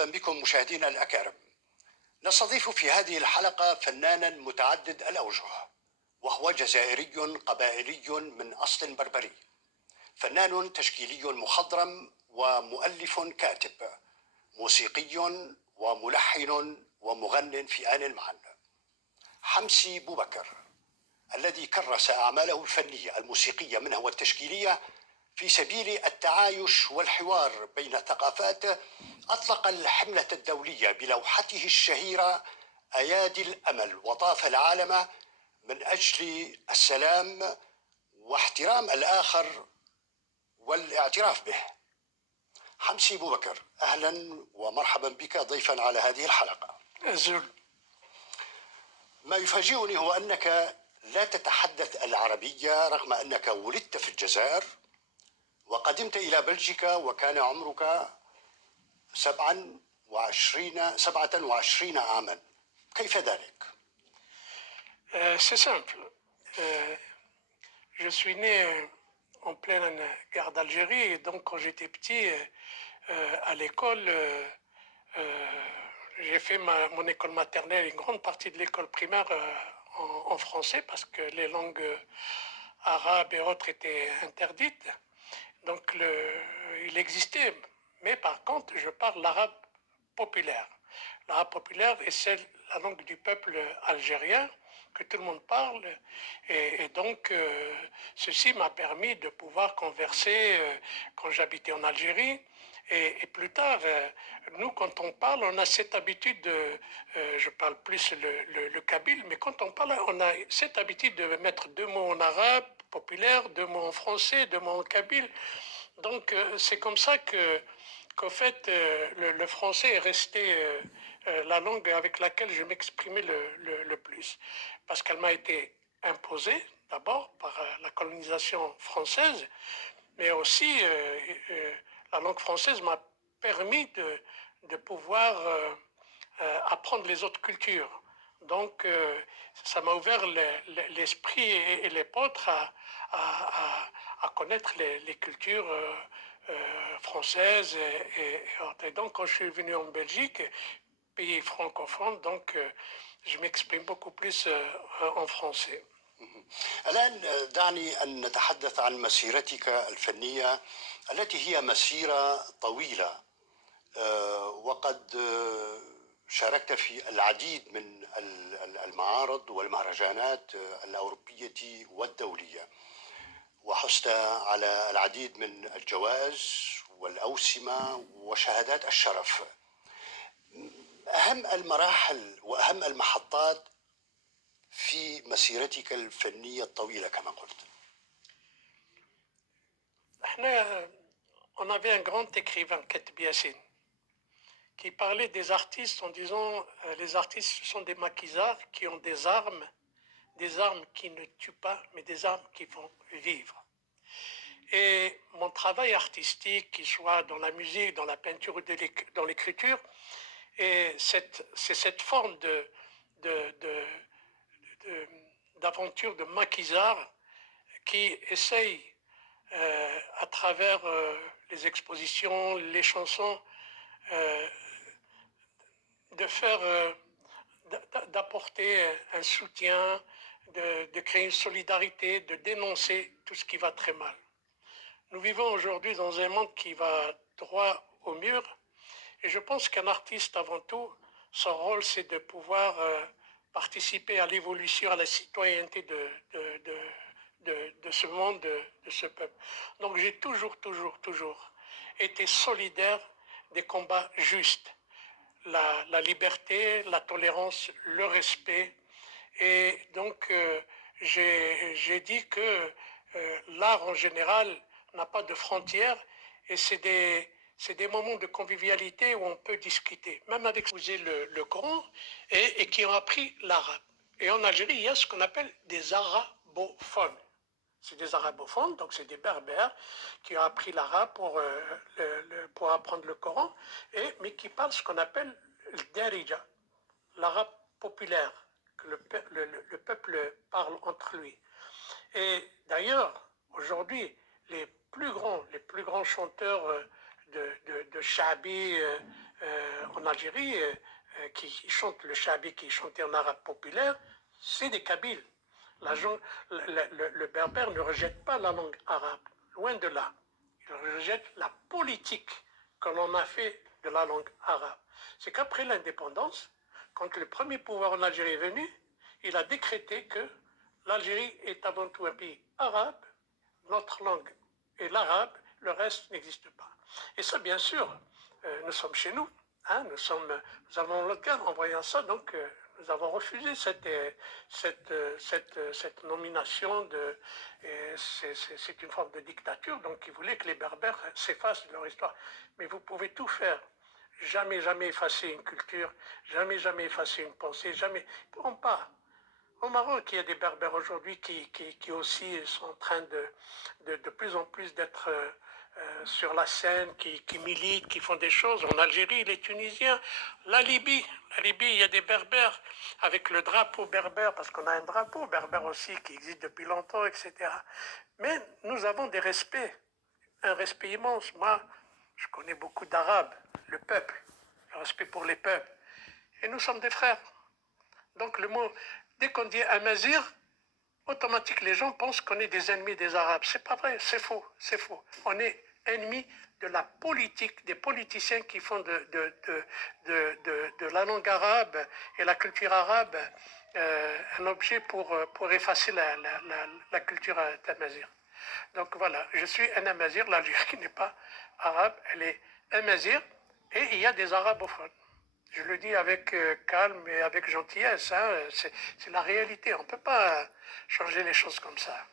ومرحبا بكم مشاهدينا الأكارم. نستضيف في هذه الحلقة فنانا متعدد الأوجه، وهو جزائري قبائلي من أصل بربري، فنان تشكيلي مخضرم ومؤلف كاتب، موسيقي وملحن ومغن في آن معا. حمسي بوبكر الذي كرس أعماله الفنية الموسيقية منها والتشكيلية في سبيل التعايش والحوار بين الثقافات، أطلق الحملة الدولية بلوحته الشهيرة أيادي الأمل، وطاف العالم من أجل السلام واحترام الآخر والاعتراف به. حمسي بوبكر، أهلا ومرحبا بك ضيفا على هذه الحلقة. ما يفاجئني هو أنك لا تتحدث العربية رغم أنك ولدت في الجزائر وقدمت إلى بلجيكا وكان عمرك 27 عاما. كيف ذلك؟ C'est simple. Je suis né en pleine guerre d'Algérie et donc quand j'étais petit, à l'école, j'ai fait mon école maternelle, une grande partie de l'école primaire en français parce que les langues arabes et autres étaient interdites. Donc il existait, mais par contre je parle l'arabe populaire. L'arabe populaire est la langue du peuple algérien que tout le monde parle et donc ceci m'a permis de pouvoir converser quand j'habitais en Algérie et plus tard, nous quand on parle, on a cette habitude, je parle plus le kabyle, mais quand on parle, on a cette habitude de mettre deux mots en arabe populaire, deux mots en français, deux mots en kabyle. Donc c'est comme ça qu'en fait le français est resté la langue avec laquelle je m'exprimais le plus. Parce qu'elle m'a été imposée d'abord par la colonisation française, mais aussi la langue française m'a permis de pouvoir apprendre les autres cultures. Donc ça m'a ouvert l'esprit et les portes à connaître les cultures françaises et autres. Et donc quand je suis venu en Belgique, pays francophone, donc je m'exprime beaucoup plus en français. الآن دعني أن نتحدث عن مسيرتك الفنية التي هي مسيرة طويلة، وقد شاركت في العديد من المعارض والمهرجانات الأوروبية والدولية، وحصت على العديد من الجوائز والأوسمة وشهادات الشرف. أهم المراحل وأهم المحطات في مسيرتك الفنية الطويلة كما قلت. On avait un grand écrivain, Katib Yassine, qui parlait des artistes en disant les artistes ce sont des maquisards qui ont des armes qui ne tuent pas, mais des armes qui font vivre. Et mon travail artistique, qu'il soit dans la musique, dans la peinture ou dans l'écriture, c'est cette forme d'aventure de maquisard qui essaye à travers les expositions, les chansons, d'apporter un soutien, de créer une solidarité, de dénoncer tout ce qui va très mal. Nous vivons aujourd'hui dans un monde qui va droit au mur et je pense qu'un artiste avant tout, son rôle c'est de pouvoir participer à l'évolution, à la citoyenneté de ce monde, de ce peuple. Donc j'ai toujours été solidaire des combats justes, la liberté, la tolérance, le respect. Et donc j'ai dit que l'art en général n'a pas de frontières et c'est des moments de convivialité où on peut discuter, même avec le Coran et qui ont appris l'arabe. Et en Algérie, il y a ce qu'on appelle des arabophones. C'est des arabophones, donc c'est des berbères qui ont appris l'arabe pour apprendre le Coran, mais qui parlent ce qu'on appelle le darija, l'arabe populaire, que le peuple parle entre lui. Et d'ailleurs, aujourd'hui, les plus grands chanteurs de Shabi en en Algérie qui chantent le chabi, qui chantait en arabe populaire, c'est des Kabyles. Le berbère ne rejette pas la langue arabe, loin de là. Il rejette la politique que l'on a fait de la langue arabe. C'est qu'après l'indépendance, quand le premier pouvoir en Algérie est venu, il a décrété que l'Algérie est avant tout un pays arabe, notre langue est l'arabe, le reste n'existe pas. Et ça, bien sûr, nous sommes chez nous, hein, nous avons notre garde en voyant ça, donc nous avons refusé cette nomination. C'est une forme de dictature, donc ils voulaient que les Berbères s'effacent de leur histoire. Mais vous pouvez tout faire. Jamais, jamais effacer une culture, jamais, jamais effacer une pensée, jamais. Ils ne pourront pas. Au Maroc, il y a des Berbères aujourd'hui qui aussi sont en train de plus en plus d'être sur la scène, qui militent, qui font des choses. En Algérie, les Tunisiens, la Libye, il y a des Berbères avec le drapeau berbère, parce qu'on a un drapeau berbère aussi qui existe depuis longtemps, etc. Mais nous avons des respects, un respect immense. Moi, je connais beaucoup d'Arabes, le peuple, le respect pour les peuples. Et nous sommes des frères. Donc le mot, dès qu'on dit Amazir, automatiquement les gens pensent qu'on est des ennemis des Arabes. C'est pas vrai, c'est faux, c'est faux. On est ennemis de la politique, des politiciens qui font de la langue arabe et la culture arabe un objet pour effacer la culture amazir. Donc voilà, je suis un amazir, l'Algérie n'est pas arabe, elle est amazir, et il y a des arabophones. Je le dis avec calme et avec gentillesse, hein, c'est la réalité, on ne peut pas changer les choses comme ça.